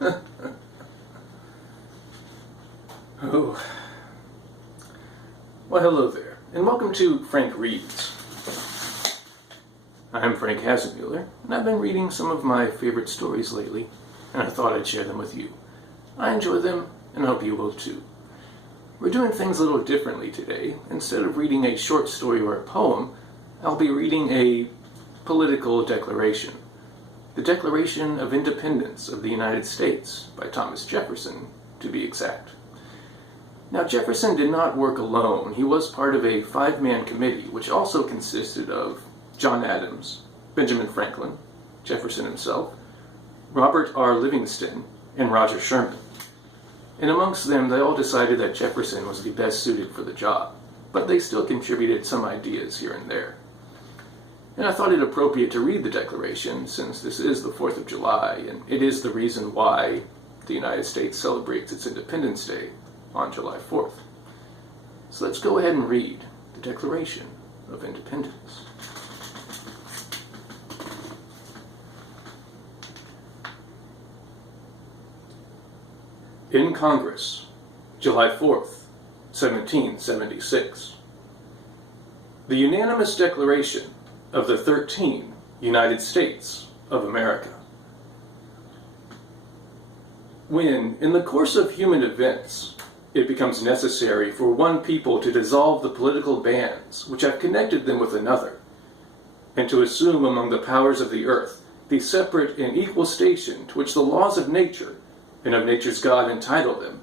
Oh. Well, hello there, and welcome to Frank Reads. I'm Frank Hasenmuller, and I've been reading some of my favorite stories lately, and I thought I'd share them with you. I enjoy them, and I hope you will too. We're doing things a little differently today. Instead of reading a short story or a poem, I'll be reading a political declaration. The Declaration of Independence of the United States by Thomas Jefferson, to be exact. Now, Jefferson did not work alone. He was part of a five-man committee, which also consisted of John Adams, Benjamin Franklin, Jefferson himself, Robert R. Livingston, and Roger Sherman. And amongst them, they all decided that Jefferson was the best suited for the job, but they still contributed some ideas here and there. And I thought it appropriate to read the Declaration, since this is the 4th of July, and it is the reason why the United States celebrates its Independence Day on July 4th. So let's go ahead and read the Declaration of Independence. In Congress, July 4th, 1776. The unanimous declaration of the 13 United States of America. When, in the course of human events, it becomes necessary for one people to dissolve the political bands which have connected them with another, and to assume among the powers of the earth the separate and equal station to which the laws of nature and of nature's God entitle them,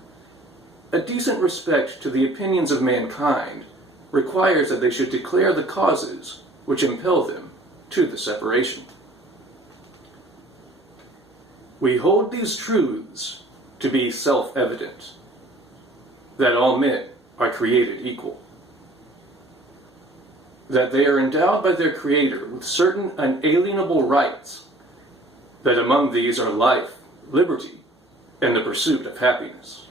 a decent respect to the opinions of mankind requires that they should declare the causes which impel them to the separation. We hold these truths to be self-evident, that all men are created equal, that they are endowed by their Creator with certain unalienable rights, that among these are life, liberty, and the pursuit of happiness,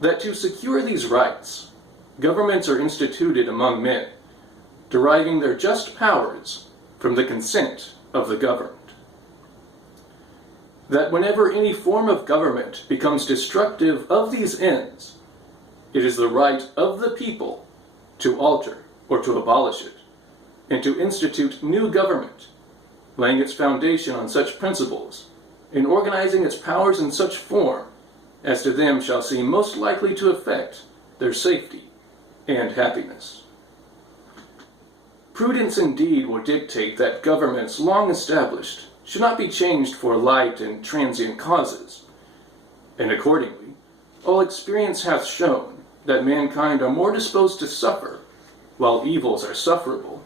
that to secure these rights, governments are instituted among men, deriving their just powers from the consent of the governed, that whenever any form of government becomes destructive of these ends, it is the right of the people to alter or to abolish it, and to institute new government, laying its foundation on such principles, and organizing its powers in such form as to them shall seem most likely to affect their safety and happiness. Prudence indeed will dictate that governments long established should not be changed for light and transient causes, and accordingly, all experience hath shown that mankind are more disposed to suffer, while evils are sufferable,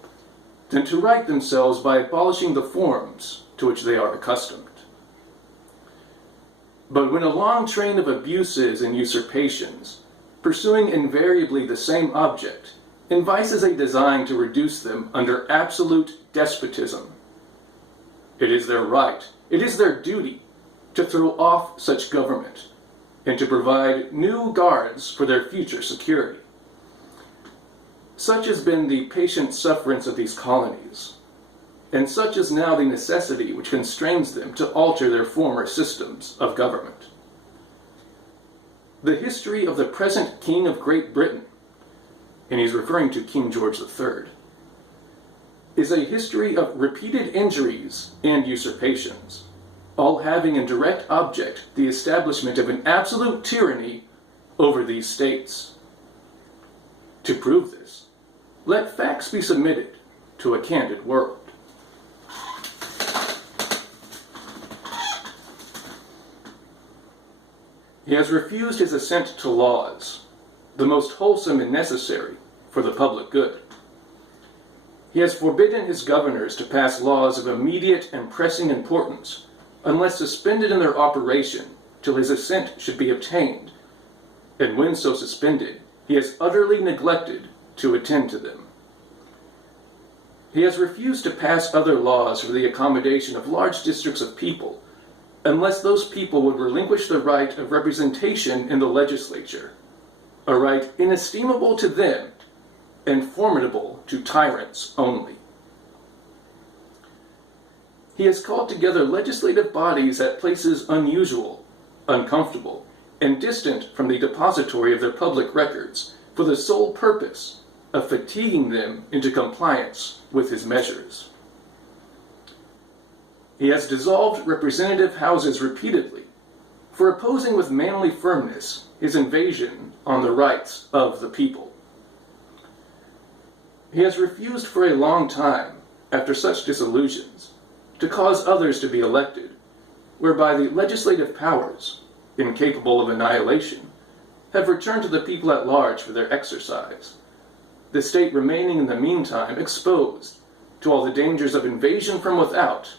than to right themselves by abolishing the forms to which they are accustomed. But when a long train of abuses and usurpations, pursuing invariably the same object, invices a design to reduce them under absolute despotism, it is their right, it is their duty, to throw off such government, and to provide new guards for their future security. Such has been the patient sufferance of these colonies, and such is now the necessity which constrains them to alter their former systems of government. The history of the present King of Great Britain, and he's referring to King George III, is a history of repeated injuries and usurpations, all having in direct object the establishment of an absolute tyranny over these states. To prove this, let facts be submitted to a candid world. He has refused his assent to laws, the most wholesome and necessary for the public good. He has forbidden his governors to pass laws of immediate and pressing importance, unless suspended in their operation till his assent should be obtained, and when so suspended, he has utterly neglected to attend to them. He has refused to pass other laws for the accommodation of large districts of people, unless those people would relinquish the right of representation in the legislature, a right inestimable to them and formidable to tyrants only. he has called together legislative bodies at places unusual, uncomfortable, and distant from the depository of their public records for the sole purpose of fatiguing them into compliance with his measures. He has dissolved representative houses repeatedly for opposing with manly firmness his invasion on the rights of the people. He has refused for a long time, after such disillusions, to cause others to be elected, whereby the legislative powers, incapable of annihilation, have returned to the people at large for their exercise, the state remaining in the meantime exposed to all the dangers of invasion from without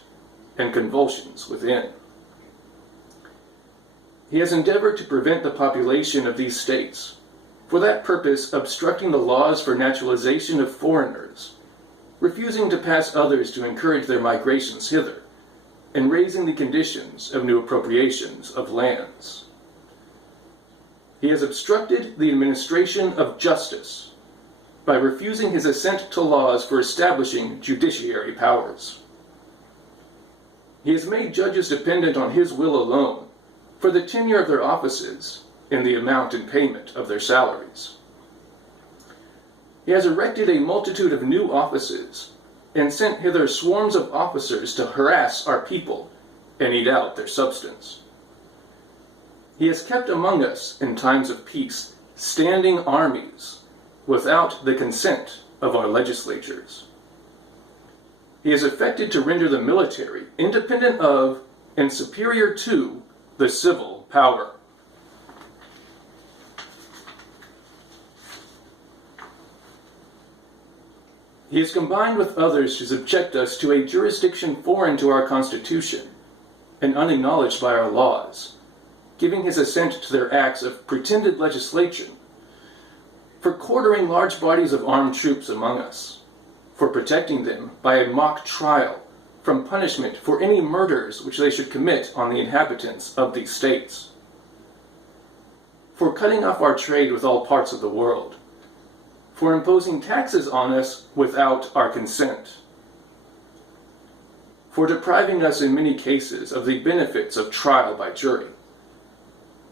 and convulsions within. He has endeavored to prevent the population of these states, for that purpose obstructing the laws for naturalization of foreigners, refusing to pass others to encourage their migrations hither, and raising the conditions of new appropriations of lands. He has obstructed the administration of justice by refusing his assent to laws for establishing judiciary powers. He has made judges dependent on his will alone for the tenure of their offices and the amount and payment of their salaries. He has erected a multitude of new offices and sent hither swarms of officers to harass our people and eat out their substance. He has kept among us in times of peace standing armies without the consent of our legislatures. He has effected to render the military independent of and superior to the civil power. He has combined with others to subject us to a jurisdiction foreign to our Constitution and unacknowledged by our laws, giving his assent to their acts of pretended legislation, for quartering large bodies of armed troops among us, for protecting them by a mock trial from punishment for any murders which they should commit on the inhabitants of these states, for cutting off our trade with all parts of the world, for imposing taxes on us without our consent, for depriving us in many cases of the benefits of trial by jury,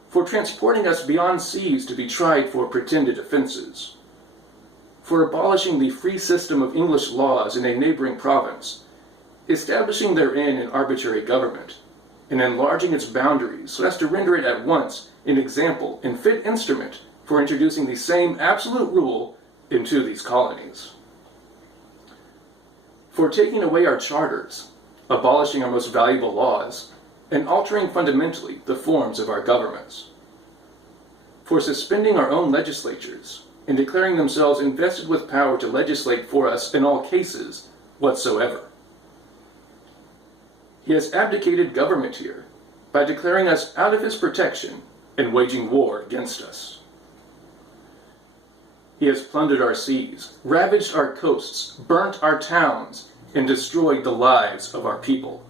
for transporting us beyond seas to be tried for pretended offenses, for abolishing the free system of English laws in a neighboring province, establishing therein an arbitrary government, and enlarging its boundaries so as to render it at once an example and fit instrument for introducing the same absolute rule into these colonies, for taking away our charters, abolishing our most valuable laws, and altering fundamentally the forms of our governments, for suspending our own legislatures and declaring themselves invested with power to legislate for us in all cases whatsoever. He has abdicated government here by declaring us out of his protection and waging war against us. He has plundered our seas, ravaged our coasts, burnt our towns, and destroyed the lives of our people.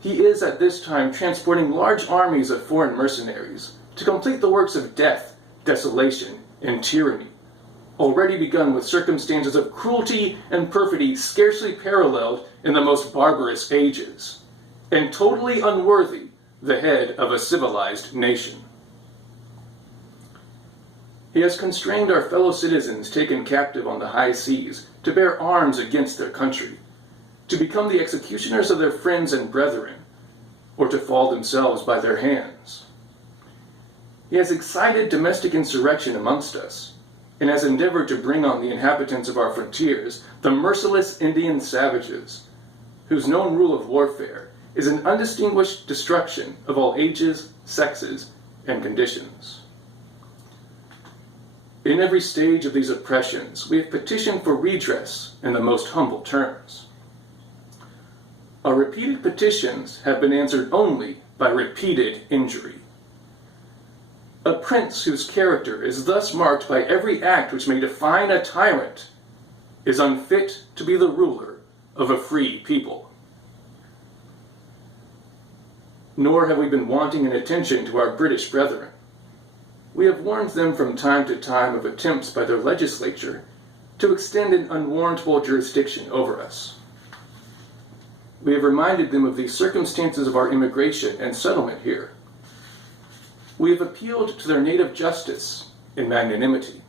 He is at this time transporting large armies of foreign mercenaries to complete the works of death, desolation, and tyranny, already begun with circumstances of cruelty and perfidy scarcely paralleled in the most barbarous ages, and totally unworthy the head of a civilized nation. He has constrained our fellow citizens taken captive on the high seas to bear arms against their country, to become the executioners of their friends and brethren, or to fall themselves by their hands. He has excited domestic insurrection amongst us, and has endeavored to bring on the inhabitants of our frontiers the merciless Indian savages, whose known rule of warfare is an undistinguished destruction of all ages, sexes, and conditions. In every stage of these oppressions, we have petitioned for redress in the most humble terms. Our repeated petitions have been answered only by repeated injury. A prince whose character is thus marked by every act which may define a tyrant is unfit to be the ruler of a free people. Nor have we been wanting in attention to our British brethren. We have warned them from time to time of attempts by their legislature to extend an unwarrantable jurisdiction over us. We have reminded them of the circumstances of our immigration and settlement here. We have appealed to their native justice and magnanimity,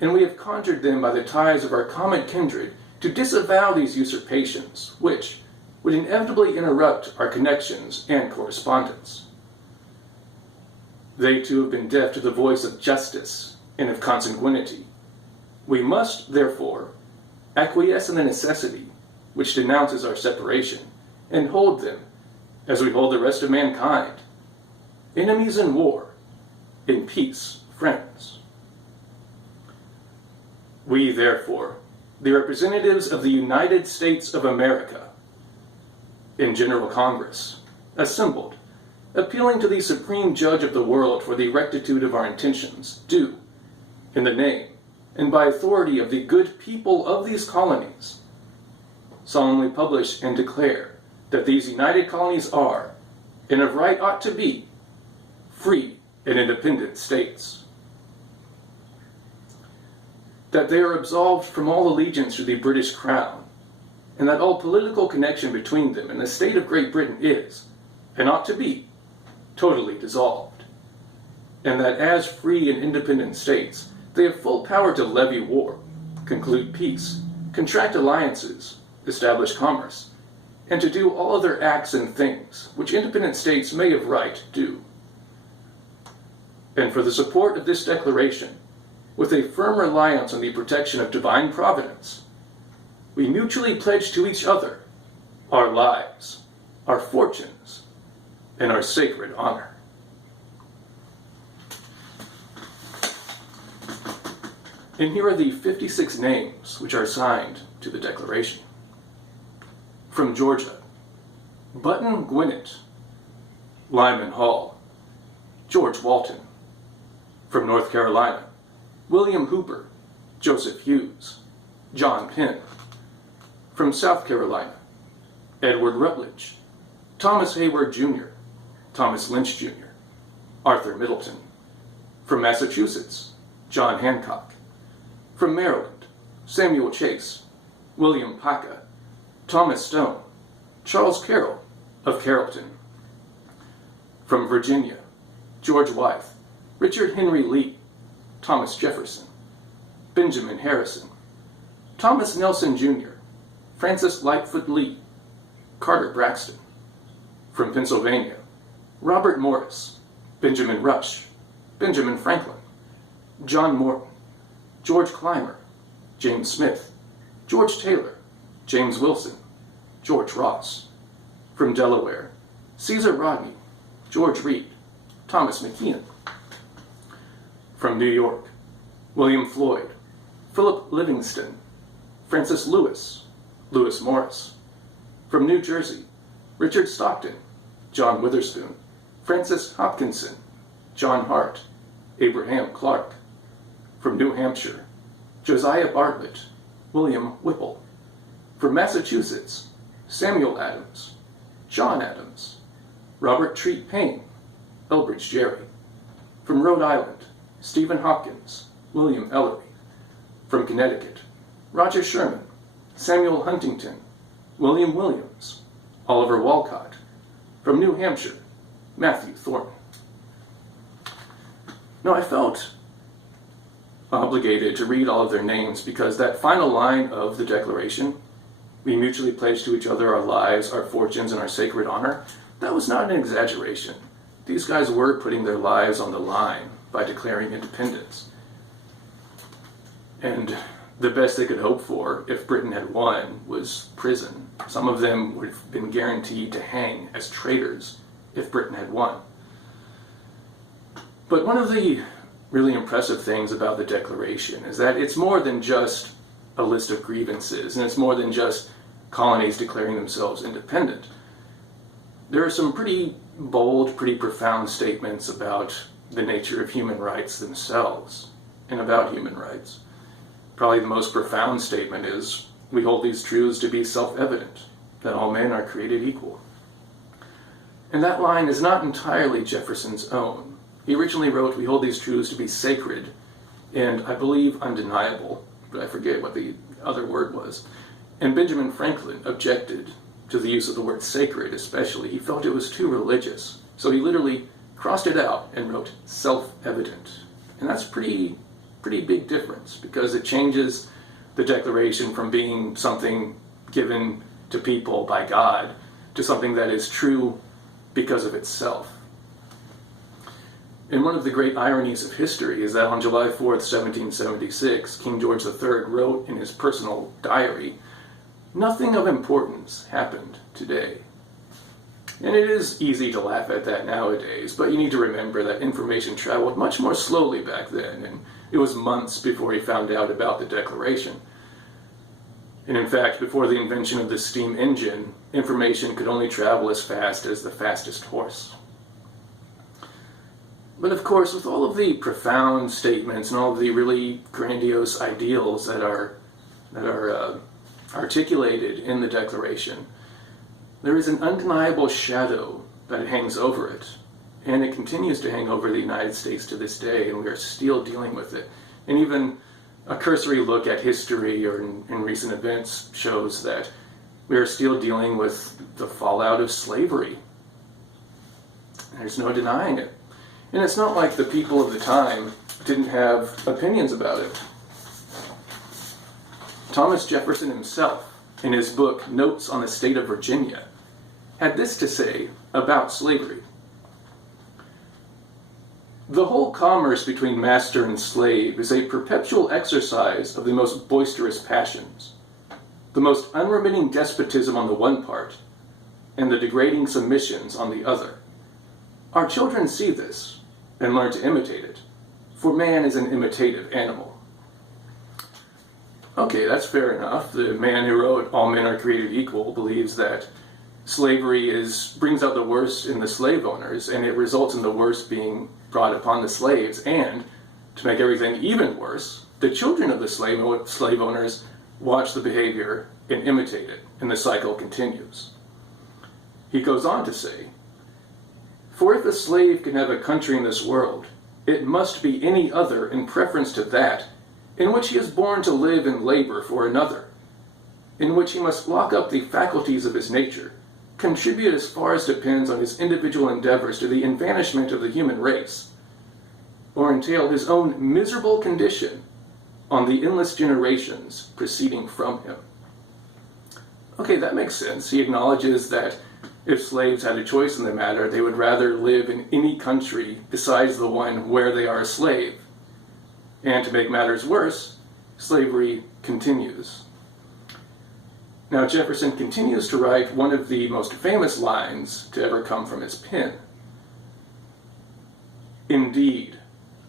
and we have conjured them by the ties of our common kindred to disavow these usurpations, which would inevitably interrupt our connections and correspondence. They too have been deaf to the voice of justice and of consanguinity. We must, therefore, acquiesce in the necessity which denounces our separation, and hold them, as we hold the rest of mankind, enemies in war, in peace, friends. We, therefore, the representatives of the United States of America, in General Congress, assembled, appealing to the Supreme Judge of the world for the rectitude of our intentions, do, in the name and by authority of the good people of these colonies, solemnly publish and declare that these united colonies are, and of right ought to be, free and independent states. That they are absolved from all allegiance to the British Crown, and that all political connection between them and the state of Great Britain is, and ought to be, totally dissolved, and that as free and independent states, they have full power to levy war, conclude peace, contract alliances, establish commerce, and to do all other acts and things which independent states may of right do. And for the support of this declaration, with a firm reliance on the protection of divine providence, we mutually pledge to each other our lives, our fortunes, and our sacred honor. And here are the 56 names which are signed to the Declaration. From Georgia, Button Gwinnett, Lyman Hall, George Walton. From North Carolina, William Hooper, Joseph Hughes, John Penn. From South Carolina, Edward Rutledge, Thomas Hayward Jr., Thomas Lynch Jr., Arthur Middleton. From Massachusetts, John Hancock. From Maryland, Samuel Chase, William Paca, Thomas Stone, Charles Carroll of Carrollton. From Virginia, George Wythe, Richard Henry Lee, Thomas Jefferson, Benjamin Harrison, Thomas Nelson Jr., Francis Lightfoot Lee, Carter Braxton. From Pennsylvania, Robert Morris, Benjamin Rush, Benjamin Franklin, John Morton, George Clymer, James Smith, George Taylor, James Wilson, George Ross. From Delaware, Caesar Rodney, George Reed, Thomas McKeon. From New York, William Floyd, Philip Livingston, Francis Lewis, Lewis Morris. From New Jersey, Richard Stockton, John Witherspoon, Francis Hopkinson, John Hart, Abraham Clark. From New Hampshire, Josiah Bartlett, William Whipple. From Massachusetts, Samuel Adams, John Adams, Robert Treat Paine, Elbridge Gerry. From Rhode Island, Stephen Hopkins, William Ellery. From Connecticut, Roger Sherman, Samuel Huntington, William Williams, Oliver Walcott. From New Hampshire, Matthew Thornton. Now, I felt obligated to read all of their names because that final line of the Declaration, we mutually pledge to each other our lives, our fortunes, and our sacred honor, that was not an exaggeration. These guys were putting their lives on the line by declaring independence. And the best they could hope for, if Britain had won, was prison. Some of them would have been guaranteed to hang as traitors if Britain had won. But one of the really impressive things about the Declaration is that it's more than just a list of grievances, and it's more than just colonies declaring themselves independent. There are some pretty bold, pretty profound statements about the nature of human rights themselves and about human rights. Probably the most profound statement is, we hold these truths to be self-evident, that all men are created equal. And that line is not entirely Jefferson's own. He originally wrote, we hold these truths to be sacred, and I believe undeniable, but I forget what the other word was. And Benjamin Franklin objected to the use of the word sacred especially. He felt it was too religious. So he literally crossed it out and wrote self-evident. And that's pretty big difference, because it changes the Declaration from being something given to people by God to something that is true because of itself. And one of the great ironies of history is that on July 4th, 1776, King George III wrote in his personal diary, "Nothing of importance happened today." And it is easy to laugh at that nowadays, but you need to remember that information traveled much more slowly back then, and it was months before he found out about the Declaration. And in fact, before the invention of the steam engine, information could only travel as fast as the fastest horse. But of course, with all of the profound statements and all of the really grandiose ideals that are articulated in the Declaration, there is an undeniable shadow that hangs over it. And it continues to hang over the United States to this day, and we are still dealing with it. And even a cursory look at history or in recent events shows that we are still dealing with the fallout of slavery. There's no denying it. And it's not like the people of the time didn't have opinions about it. Thomas Jefferson himself, in his book Notes on the State of Virginia, had this to say about slavery. "The whole commerce between master and slave is a perpetual exercise of the most boisterous passions, the most unremitting despotism on the one part, and the degrading submissions on the other. Our children see this and learn to imitate it, for man is an imitative animal." Okay, that's fair enough. The man who wrote "All Men Are Created Equal" believes that slavery brings out the worst in the slave owners, and it results in the worst being brought upon the slaves. And to make everything even worse, the children of the slave owners watch the behavior and imitate it, and the cycle continues. He goes on to say, "For if a slave can have a country in this world, it must be any other in preference to that in which he is born to live and labor for another, in which he must lock up the faculties of his nature, contribute as far as depends on his individual endeavors to the evanishment of the human race, or entail his own miserable condition on the endless generations proceeding from him." Okay, that makes sense. He acknowledges that if slaves had a choice in the matter, they would rather live in any country besides the one where they are a slave. And to make matters worse, slavery continues. Now, Jefferson continues to write one of the most famous lines to ever come from his pen. "Indeed,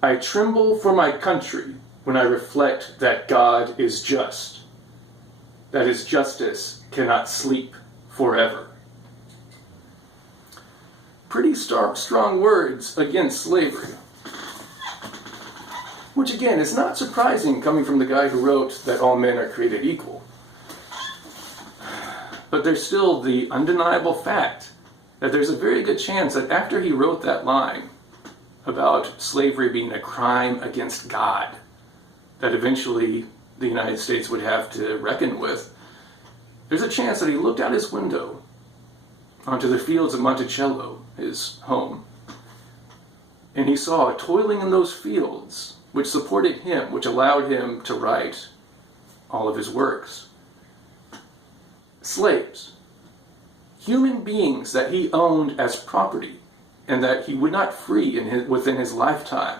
I tremble for my country when I reflect that God is just, that his justice cannot sleep forever." Pretty strong words against slavery. Which again is not surprising coming from the guy who wrote that all men are created equal. But there's still the undeniable fact that there's a very good chance that after he wrote that line about slavery being a crime against God, that eventually the United States would have to reckon with, there's a chance that he looked out his window onto the fields of Monticello, his home, and he saw toiling in those fields, which supported him, which allowed him to write all of his works, slaves, human beings that he owned as property and that he would not free within his lifetime.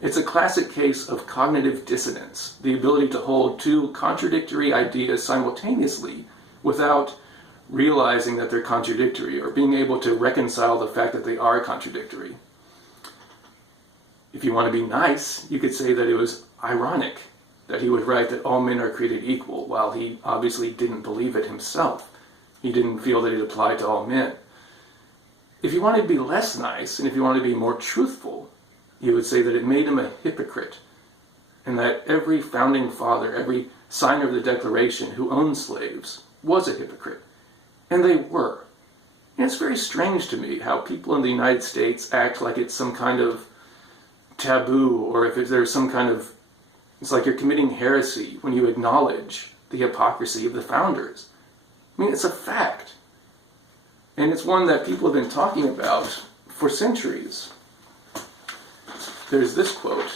It's a classic case of cognitive dissonance, the ability to hold two contradictory ideas simultaneously without realizing that they're contradictory, or being able to reconcile the fact that they are contradictory. If you want to be nice, you could say that it was ironic that he would write that all men are created equal, while he obviously didn't believe it himself. He didn't feel that it applied to all men. If you wanted to be less nice, and if you wanted to be more truthful, you would say that it made him a hypocrite, and that every founding father, every signer of the Declaration who owned slaves was a hypocrite. And they were. And it's very strange to me how people in the United States act like it's some kind of taboo, or if there's some kind of, it's like you're committing heresy when you acknowledge the hypocrisy of the founders. I mean, it's a fact. And it's one that people have been talking about for centuries. There's this quote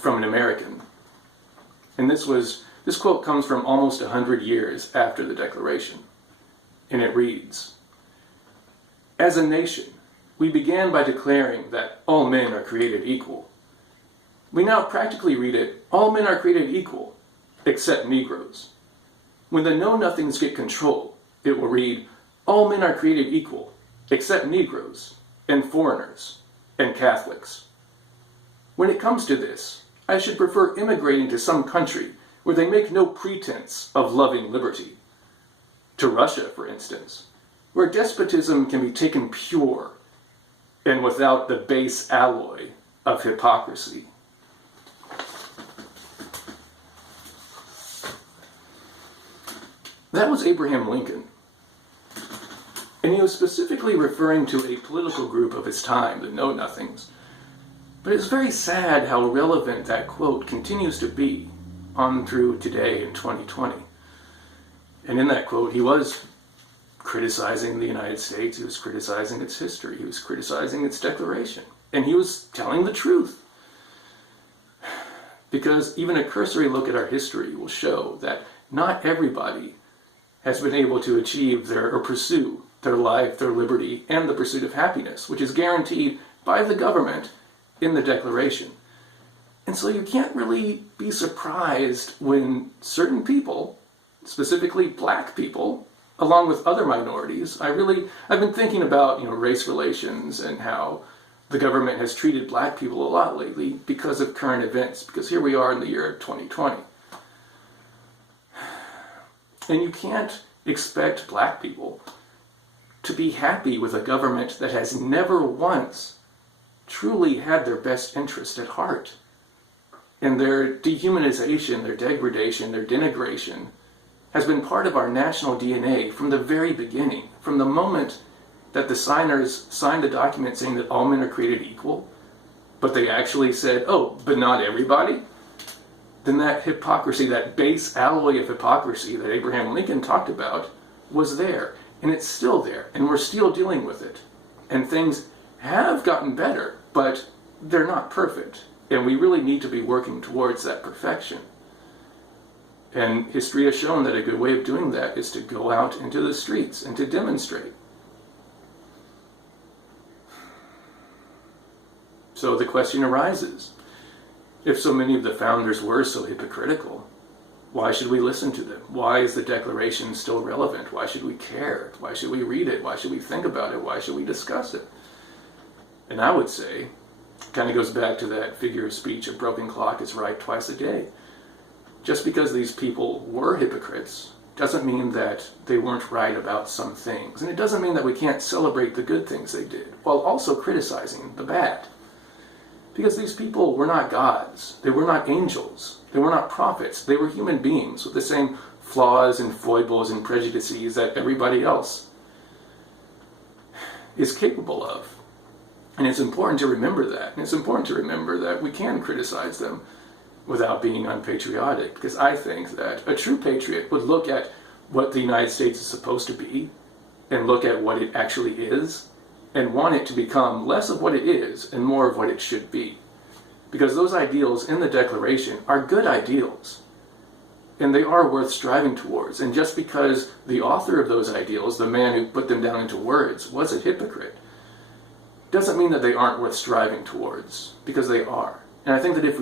from an American. And this quote comes from almost 100 years after the Declaration. And it reads, "As a nation, we began by declaring that all men are created equal. We now practically read it, all men are created equal, except Negroes. When the know-nothings get control, it will read, all men are created equal, except Negroes, and foreigners, and Catholics. When it comes to this, I should prefer immigrating to some country where they make no pretense of loving liberty. To Russia, for instance, where despotism can be taken pure and without the base alloy of hypocrisy." That was Abraham Lincoln. And he was specifically referring to a political group of his time, the Know-Nothings. But it's very sad how relevant that quote continues to be on through today in 2020. And in that quote, he was criticizing the United States, he was criticizing its history, he was criticizing its declaration, and he was telling the truth. Because even a cursory look at our history will show that not everybody has been able to achieve or pursue their life, their liberty, and the pursuit of happiness, which is guaranteed by the government in the Declaration. And so you can't really be surprised when certain people, specifically black people, along with other minorities, I've been thinking about race relations and how the government has treated black people a lot lately because of current events, because here we are in the year 2020. And you can't expect black people to be happy with a government that has never once truly had their best interest at heart. And their dehumanization, their degradation, their denigration has been part of our national DNA from the very beginning, from the moment that the signers signed the document saying that all men are created equal, but they actually said, oh, but not everybody? Then that hypocrisy, that base alloy of hypocrisy that Abraham Lincoln talked about was there, and it's still there, and we're still dealing with it. And things have gotten better, but they're not perfect, and we really need to be working towards that perfection. And history has shown that a good way of doing that is to go out into the streets and to demonstrate. So the question arises, if so many of the founders were so hypocritical, why should we listen to them? Why is the Declaration still relevant? Why should we care? Why should we read it? Why should we think about it? Why should we discuss it? And I would say, kind of goes back to that figure of speech, a broken clock is right twice a day. Just because these people were hypocrites doesn't mean that they weren't right about some things. And it doesn't mean that we can't celebrate the good things they did, while also criticizing the bad. Because these people were not gods. They were not angels. They were not prophets. They were human beings with the same flaws and foibles and prejudices that everybody else is capable of. And it's important to remember that. And it's important to remember that we can criticize them without being unpatriotic. Because I think that a true patriot would look at what the United States is supposed to be and look at what it actually is and want it to become less of what it is and more of what it should be. Because those ideals in the Declaration are good ideals. And they are worth striving towards. And just because the author of those ideals, the man who put them down into words, was a hypocrite, doesn't mean that they aren't worth striving towards, because they are. And I think that if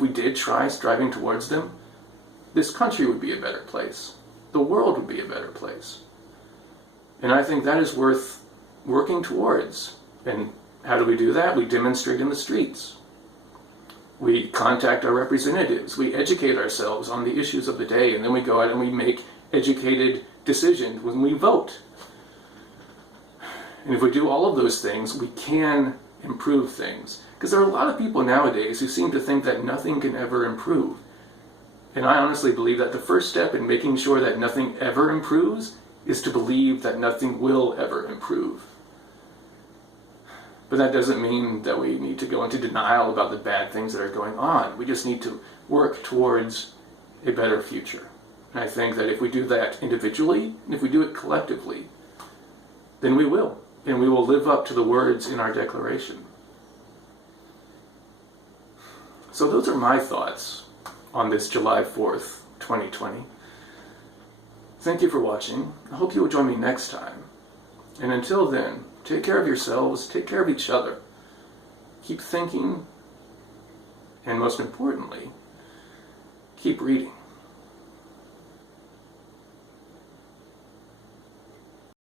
we did try striving towards them, this country would be a better place. The world would be a better place. And I think that is worth working towards. And how do we do that? We demonstrate in the streets. We contact our representatives. We educate ourselves on the issues of the day, and then we go out and we make educated decisions when we vote. And if we do all of those things, we can improve things. Because there are a lot of people nowadays who seem to think that nothing can ever improve. And I honestly believe that the first step in making sure that nothing ever improves is to believe that nothing will ever improve. But that doesn't mean that we need to go into denial about the bad things that are going on. We just need to work towards a better future. And I think that if we do that individually, and if we do it collectively, then we will. And we will live up to the words in our Declaration. So those are my thoughts on this July 4th, 2020. Thank you for watching. I hope you will join me next time. And until then, take care of yourselves, take care of each other. Keep thinking, and most importantly, keep reading.